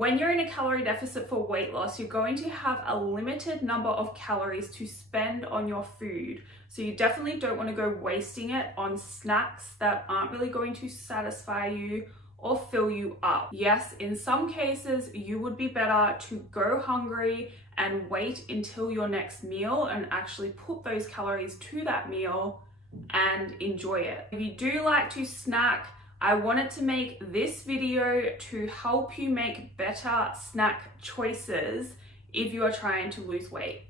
When you're in a calorie deficit for weight loss, you're going to have a limited number of calories to spend on your food. So you definitely don't want to go wasting it on snacks that aren't really going to satisfy you or fill you up. Yes, in some cases, you would be better to go hungry and wait until your next meal and actually put those calories to that meal and enjoy it. If you do like to snack, I wanted to make this video to help you make better snack choices if you are trying to lose weight.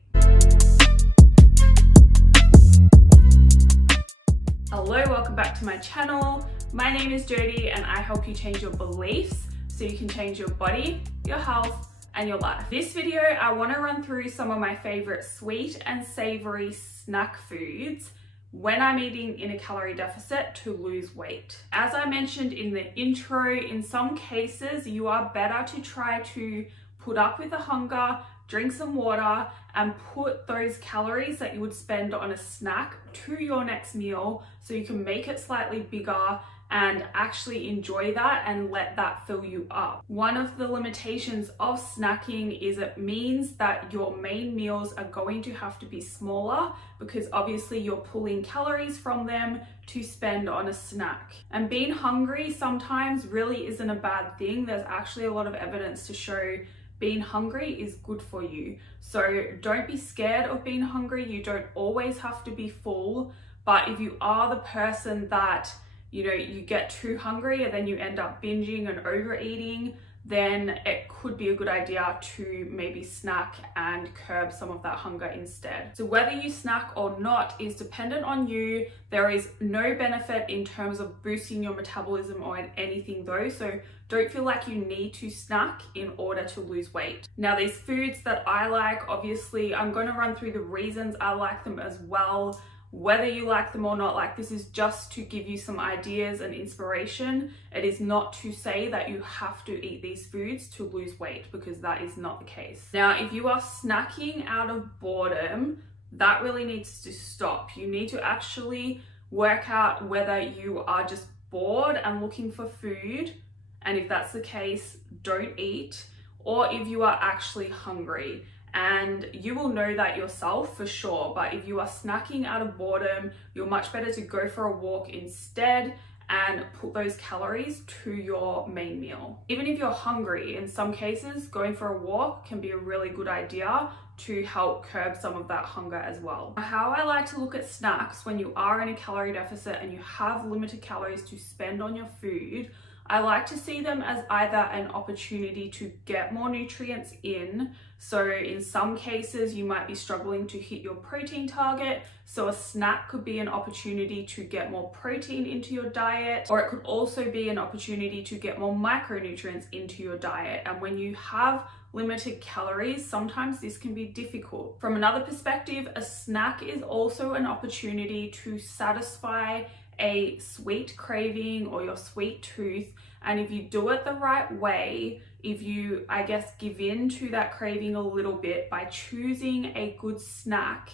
Hello, welcome back to my channel. My name is Jodie and I help you change your beliefs so you can change your body, your health, and your life. This video, I want to run through some of my favorite sweet and savory snack foods when I'm eating in a calorie deficit to lose weight. As I mentioned in the intro, in some cases, you are better to try to put up with the hunger, drink some water, and put those calories that you would spend on a snack to your next meal so you can make it slightly bigger and actually enjoy that and let that fill you up. One of the limitations of snacking is it means that your main meals are going to have to be smaller because obviously you're pulling calories from them to spend on a snack. And being hungry sometimes really isn't a bad thing. There's actually a lot of evidence to show being hungry is good for you. So don't be scared of being hungry. You don't always have to be full, but if you are the person that you get too hungry and then you end up binging and overeating, then it could be a good idea to maybe snack and curb some of that hunger instead. So whether you snack or not is dependent on you. There is no benefit in terms of boosting your metabolism or anything though, so don't feel like you need to snack in order to lose weight. Now, these foods that I like, obviously I'm going to run through the reasons I like them as well. Whether you like them or not, like, this is just to give you some ideas and inspiration. It is not to say that you have to eat these foods to lose weight, because that is not the case. Now, if you are snacking out of boredom, that really needs to stop. You need to actually work out whether you are just bored and looking for food, and if that's the case, don't eat, or if you are actually hungry. And you will know that yourself for sure, but if you are snacking out of boredom, you're much better to go for a walk instead and put those calories to your main meal. Even if you're hungry, in some cases, going for a walk can be a really good idea to help curb some of that hunger as well. How I like to look at snacks when you are in a calorie deficit and you have limited calories to spend on your food, I like to see them as either an opportunity to get more nutrients in. So in some cases, you might be struggling to hit your protein target. So a snack could be an opportunity to get more protein into your diet, or it could also be an opportunity to get more micronutrients into your diet. And when you have limited calories, sometimes this can be difficult. From another perspective, a snack is also an opportunity to satisfy a sweet craving or your sweet tooth. And if you do it the right way, if you, I guess, give in to that craving a little bit by choosing a good snack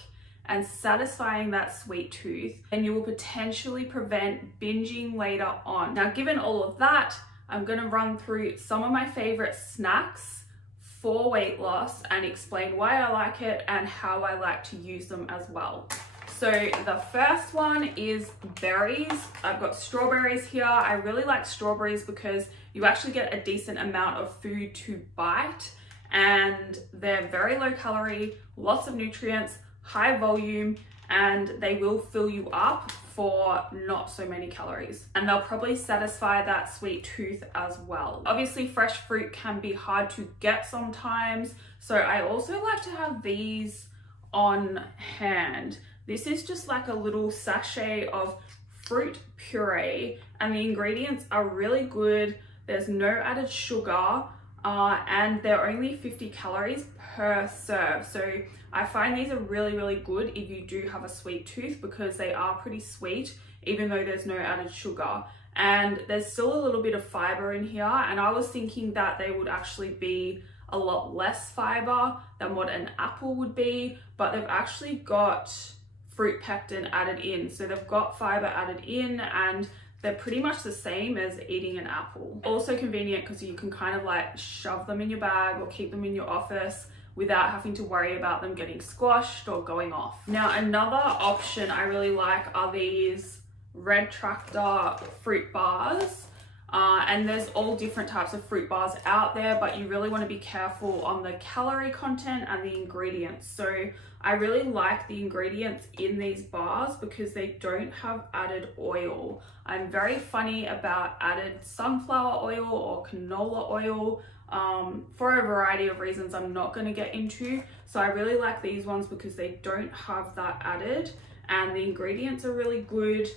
and satisfying that sweet tooth, then you will potentially prevent binging later on. Now, given all of that, I'm going to run through some of my favorite snacks for weight loss and explain why I like it and how I like to use them as well. So the first one is berries. I've got strawberries here. I really like strawberries because you actually get a decent amount of food to bite, and they're very low calorie, lots of nutrients, high volume, and they will fill you up for not so many calories. And they'll probably satisfy that sweet tooth as well. Obviously, fresh fruit can be hard to get sometimes, so I also like to have these on hand. This is just like a little sachet of fruit puree, and the ingredients are really good. There's no added sugar, and they're only 50 calories per serve. So I find these are really, really good if you do have a sweet tooth, because they are pretty sweet, even though there's no added sugar. And there's still a little bit of fiber in here, and I was thinking that they would actually be a lot less fiber than what an apple would be, but they've actually got fruit pectin added in. So they've got fiber added in, and they're pretty much the same as eating an apple. Also convenient because you can kind of like shove them in your bag or keep them in your office without having to worry about them getting squashed or going off. Now, another option I really like are these Red Tractor fruit bars. And there's all different types of fruit bars out there, but you really want to be careful on the calorie content and the ingredients. So I really like the ingredients in these bars because they don't have added oil. I'm very funny about added sunflower oil or canola oil for a variety of reasons I'm not going to get into. So I really like these ones because they don't have that added, and the ingredients are really good.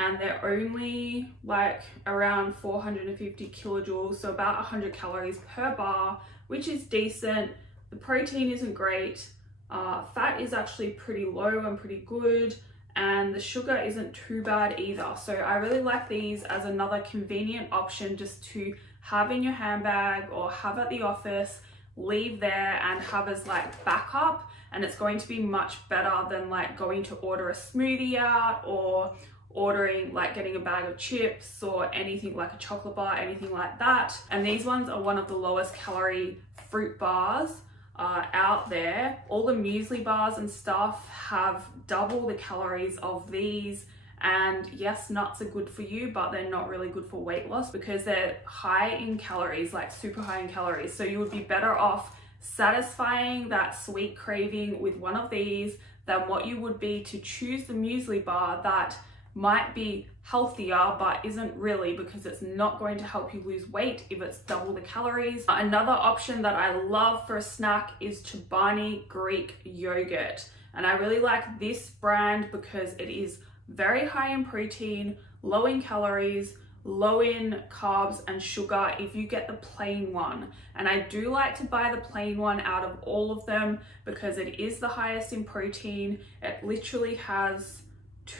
And they're only like around 450 kilojoules, so about 100 calories per bar, which is decent. The protein isn't great. Fat is actually pretty low and pretty good. And the sugar isn't too bad either. So I really like these as another convenient option just to have in your handbag or have at the office, leave there and have as like backup. And it's going to be much better than like going to order a smoothie out or ordering like getting a bag of chips or anything like a chocolate bar, anything like that. And these ones are one of the lowest calorie fruit bars out there. All the muesli bars and stuff have double the calories of these. And yes, nuts are good for you, but they're not really good for weight loss because they're high in calories, like super high in calories. So you would be better off satisfying that sweet craving with one of these than what you would be to choose the muesli bar that might be healthier but isn't really, because it's not going to help you lose weight if it's double the calories. Another option that I love for a snack is Chobani Greek yogurt, and I really like this brand because it is very high in protein, low in calories, low in carbs and sugar if you get the plain one. And I do like to buy the plain one out of all of them because it is the highest in protein. It literally has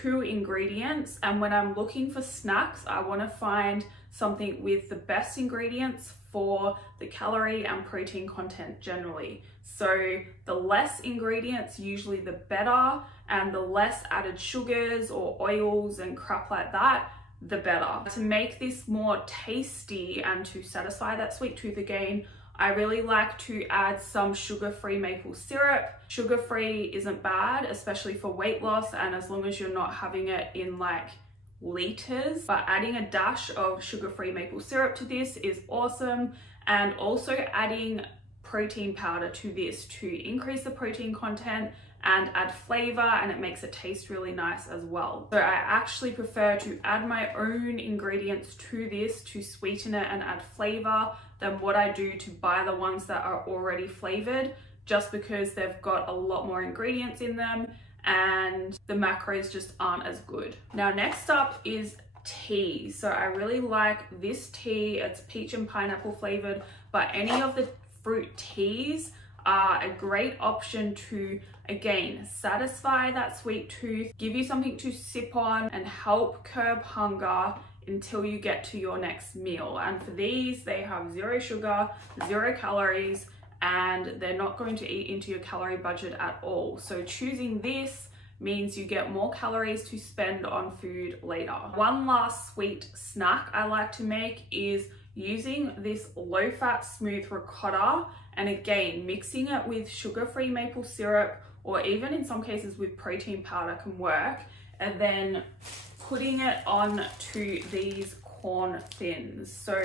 2 ingredients, and when I'm looking for snacks I want to find something with the best ingredients for the calorie and protein content generally. So the less ingredients usually the better, and the less added sugars or oils and crap like that the better. To make this more tasty and to satisfy that sweet tooth again, I really like to add some sugar-free maple syrup. Sugar-free isn't bad, especially for weight loss, and as long as you're not having it in like liters. But adding a dash of sugar-free maple syrup to this is awesome. And also adding protein powder to this to increase the protein content and add flavor, and it makes it taste really nice as well. So I actually prefer to add my own ingredients to this to sweeten it and add flavor than what I do to buy the ones that are already flavored, just because they've got a lot more ingredients in them and the macros just aren't as good. Now next up is tea. So I really like this tea. It's peach and pineapple flavored, but any of the fruit teas are a great option to, again, satisfy that sweet tooth, give you something to sip on and help curb hunger until you get to your next meal. And for these, they have 0 sugar, 0 calories, and they're not going to eat into your calorie budget at all. So choosing this means you get more calories to spend on food later. One last sweet snack I like to make is using this low-fat smooth ricotta, and again, mixing it with sugar-free maple syrup, or even in some cases with protein powder can work, and then putting it on to these corn thins. So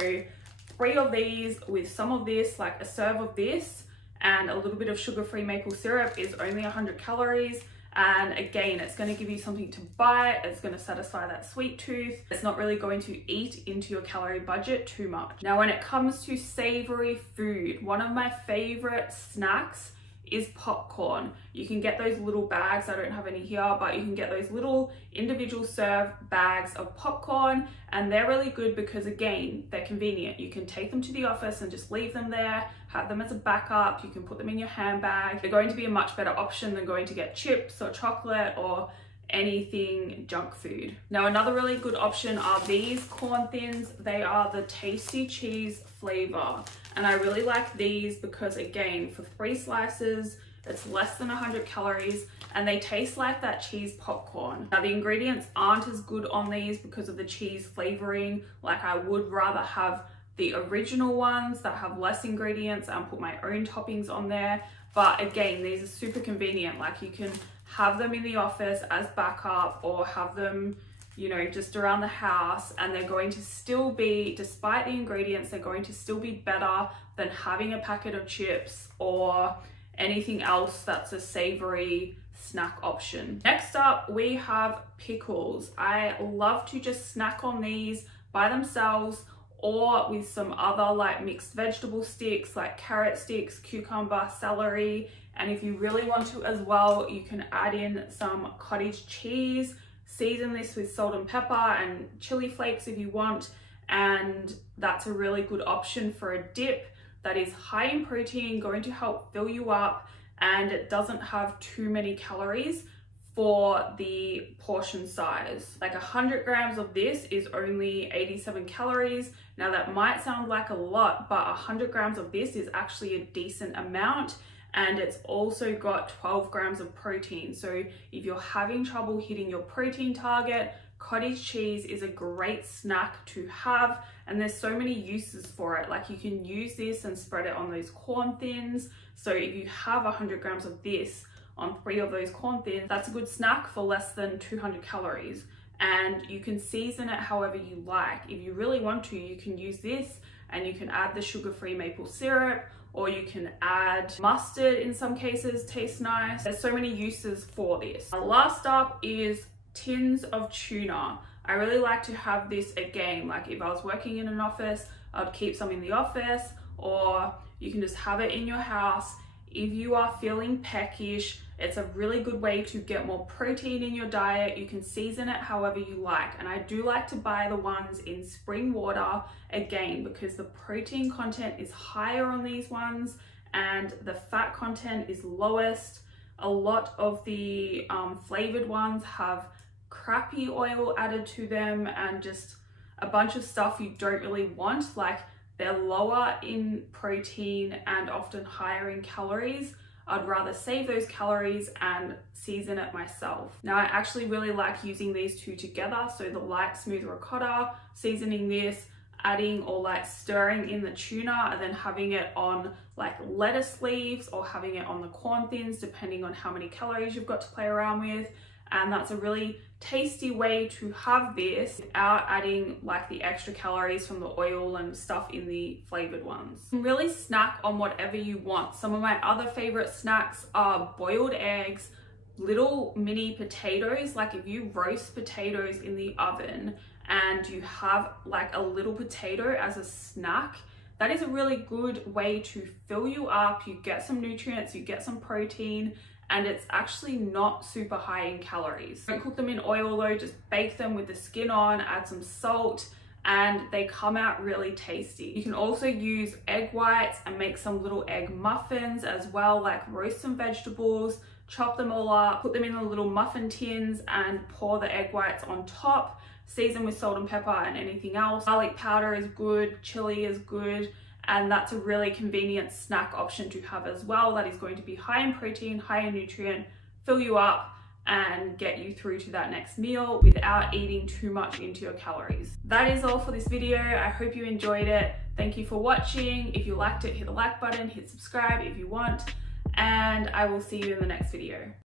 3 of these with some of this, like a serve of this and a little bit of sugar-free maple syrup, is only 100 calories. And again, it's going to give you something to bite. It's going to satisfy that sweet tooth. It's not really going to eat into your calorie budget too much. Now, when it comes to savory food, one of my favorite snacks is popcorn. You can get those little bags. I don't have any here, but you can get those little individual serve bags of popcorn, and they're really good because, again, they're convenient. You can take them to the office and just leave them there, have them as a backup. You can put them in your handbag. They're going to be a much better option than going to get chips or chocolate or anything junk food. Now, another really good option are these corn thins. They are the tasty cheese flavor, and I really like these because, again, for 3 slices It's less than 100 calories and they taste like that cheese popcorn. Now the ingredients aren't as good on these because of the cheese flavoring. Like I would rather have the original ones that have less ingredients and put my own toppings on there. But again, these are super convenient. Like you can have them in the office as backup or have them, you know, just around the house, and they're going to still be, despite the ingredients, they're going to still be better than having a packet of chips or anything else that's a savory snack option. Next up, we have pickles. I love to just snack on these by themselves or with some other like mixed vegetable sticks like carrot sticks, cucumber, celery. And if you really want to as well, you can add in some cottage cheese, season this with salt and pepper and chili flakes if you want. And that's a really good option for a dip that is high in protein, going to help fill you up, and it doesn't have too many calories for the portion size. Like 100 grams of this is only 87 calories. Now that might sound like a lot, but 100 grams of this is actually a decent amount, and it's also got 12 grams of protein. So if you're having trouble hitting your protein target, cottage cheese is a great snack to have, and there's so many uses for it. Like you can use this and spread it on those corn thins. So if you have 100 grams of this on 3 of those corn thins, that's a good snack for less than 200 calories. And you can season it however you like. If you really want to, you can use this and you can add the sugar-free maple syrup, or you can add mustard in some cases, tastes nice. There's so many uses for this. Last up is tins of tuna. I really like to have this again, like if I was working in an office, I'd keep some in the office, or you can just have it in your house. If you are feeling peckish, it's a really good way to get more protein in your diet. You can season it however you like. And I do like to buy the ones in spring water again, because the protein content is higher on these ones and the fat content is lowest. A lot of the flavored ones have crappy oil added to them and just a bunch of stuff you don't really want. Like they're lower in protein and often higher in calories. I'd rather save those calories and season it myself. Now I actually really like using these two together. So the light smooth ricotta, seasoning this, adding or like stirring in the tuna, and then having it on like lettuce leaves or having it on the corn thins, depending on how many calories you've got to play around with. And that's a really tasty way to have this without adding like the extra calories from the oil and stuff in the flavored ones. You can really snack on whatever you want. Some of my other favorite snacks are boiled eggs, little mini potatoes. Like if you roast potatoes in the oven and you have like a little potato as a snack, that is a really good way to fill you up. You get some nutrients, you get some protein, and it's actually not super high in calories. Don't cook them in oil though, just bake them with the skin on, add some salt, and they come out really tasty. You can also use egg whites and make some little egg muffins as well, like roast some vegetables, chop them all up, put them in the little muffin tins and pour the egg whites on top, season with salt and pepper and anything else. Garlic powder is good, chili is good, and that's a really convenient snack option to have as well. That is going to be high in protein, high in nutrient, fill you up and get you through to that next meal without eating too much into your calories. That is all for this video. I hope you enjoyed it. Thank you for watching. If you liked it, hit the like button, hit subscribe if you want, and I will see you in the next video.